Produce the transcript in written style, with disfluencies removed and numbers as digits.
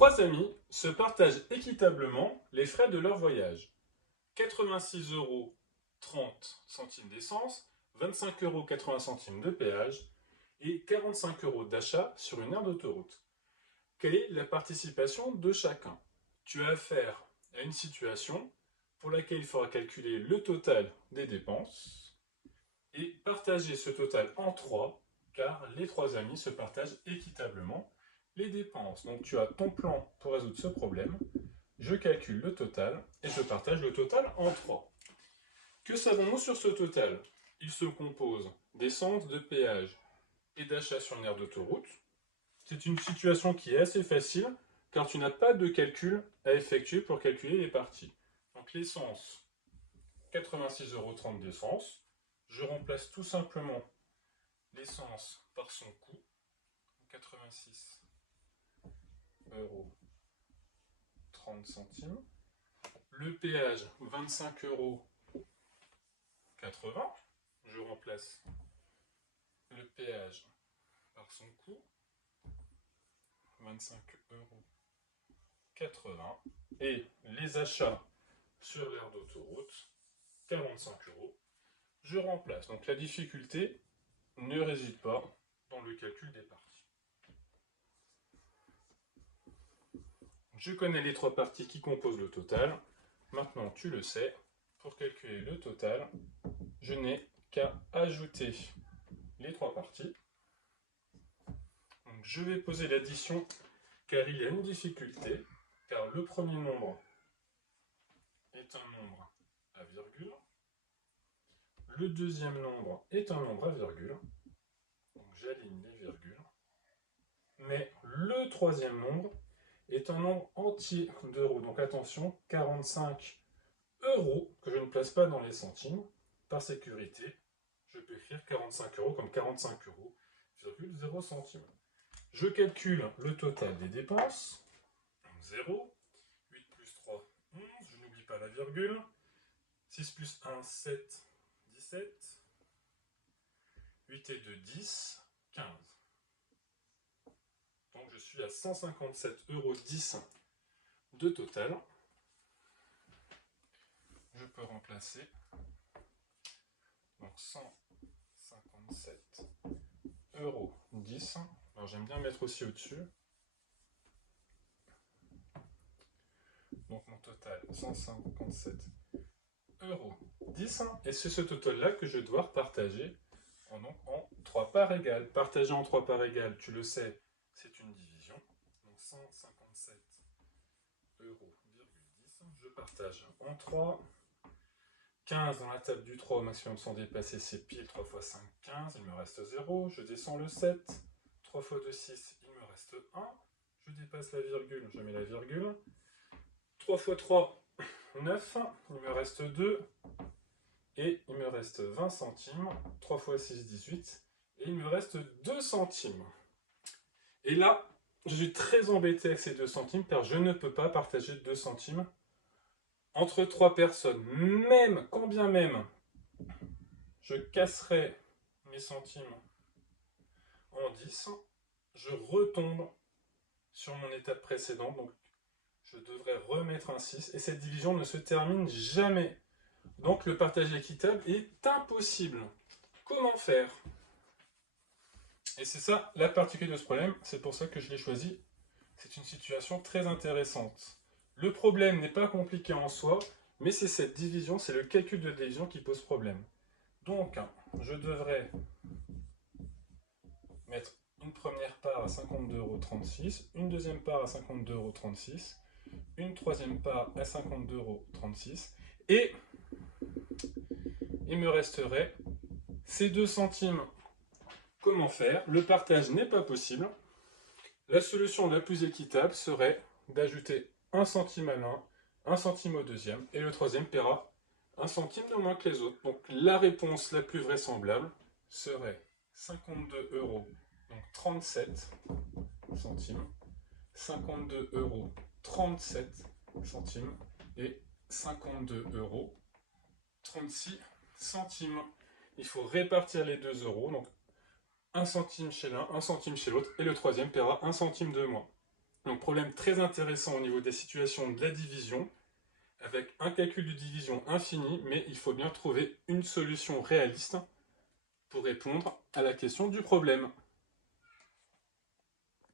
Trois amis se partagent équitablement les frais de leur voyage. 86 euros 30 centimes d'essence, 25 euros 80 centimes de péage et 45 euros d'achat sur une aire d'autoroute. Quelle est la participation de chacun? Tu as affaire à une situation pour laquelle il faudra calculer le total des dépenses et partager ce total en trois, car les trois amis se partagent équitablement les dépenses. Donc tu as ton plan pour résoudre ce problème, je calcule le total et je partage le total en trois. Que savons-nous sur ce total? Il se compose d'essence, de péage et d'achat sur une aire d'autoroute. C'est une situation qui est assez facile car tu n'as pas de calcul à effectuer pour calculer les parties. Donc l'essence, 86,30 € d'essence. Je remplace tout simplement l'essence par son coût, 86,30 €. Le péage, 25,80 €. Je remplace le péage par son coût, 25,80 €. Et les achats sur l'aire d'autoroute, 45 €. Je remplace. Donc la difficulté ne réside pas dans le calcul des parties. Je connais les trois parties qui composent le total. Maintenant, tu le sais, pour calculer le total, je n'ai qu'à ajouter les trois parties. Donc, je vais poser l'addition car il y a une difficulté, car le premier nombre est un nombre à virgule. Le deuxième nombre est un nombre à virgule. Donc j'aligne les virgules. Mais le troisième nombre est un nombre entier d'euros. Donc attention, 45 € que je ne place pas dans les centimes. Par sécurité, je peux écrire 45 € comme 45,0 centimes. Je calcule le total des dépenses. 0. 8 plus 3, 11. Je n'oublie pas la virgule. 6 plus 1, 7. 17. 8 et 2, 10. 15. Donc je suis à 157,10 € de total. Je peux remplacer donc 157,10 €. Alors j'aime bien mettre aussi au-dessus. Donc mon total 157,10 €. Et c'est ce total-là que je dois partager en 3 parts égales. Partager en 3 parts égales, tu le sais, c'est une division. Donc 157,10 €. Je partage en 3. 15 dans la table du 3 au maximum sans dépasser, c'est pile. 3 fois 5, 15. Il me reste 0. Je descends le 7. 3 fois 2, 6. Il me reste 1. Je dépasse la virgule. Je mets la virgule. 3 fois 3, 9. Il me reste 2. Et il me reste 20 centimes. 3 fois 6, 18. Et il me reste 2 centimes. Et là, je suis très embêté avec ces 2 centimes car je ne peux pas partager 2 centimes entre 3 personnes. Même, quand bien même, je casserai mes centimes en 10, je retombe sur mon étape précédente. Donc, je devrais remettre un 6. Et cette division ne se termine jamais. Donc, le partage équitable est impossible. Comment faire? Et c'est ça la particularité de ce problème. C'est pour ça que je l'ai choisi. C'est une situation très intéressante. Le problème n'est pas compliqué en soi, mais c'est cette division, c'est le calcul de division qui pose problème. Donc, je devrais mettre une première part à 52,36 €, une deuxième part à 52,36 €, une troisième part à 52,36 € et il me resterait ces 2 centimes. Comment faire? Le partage n'est pas possible. La solution la plus équitable serait d'ajouter 1 centime à l'un, 1 centime au deuxième, et le troisième paiera 1 centime de moins que les autres. Donc la réponse la plus vraisemblable serait 52,37 €, 52,37 € et 52,36 €. Il faut répartir les 2 euros, donc 1 centime chez l'un, 1 centime chez l'autre, et le troisième paiera 1 centime de moins. Donc problème très intéressant au niveau des situations de la division, avec un calcul de division infini, mais il faut bien trouver une solution réaliste pour répondre à la question du problème.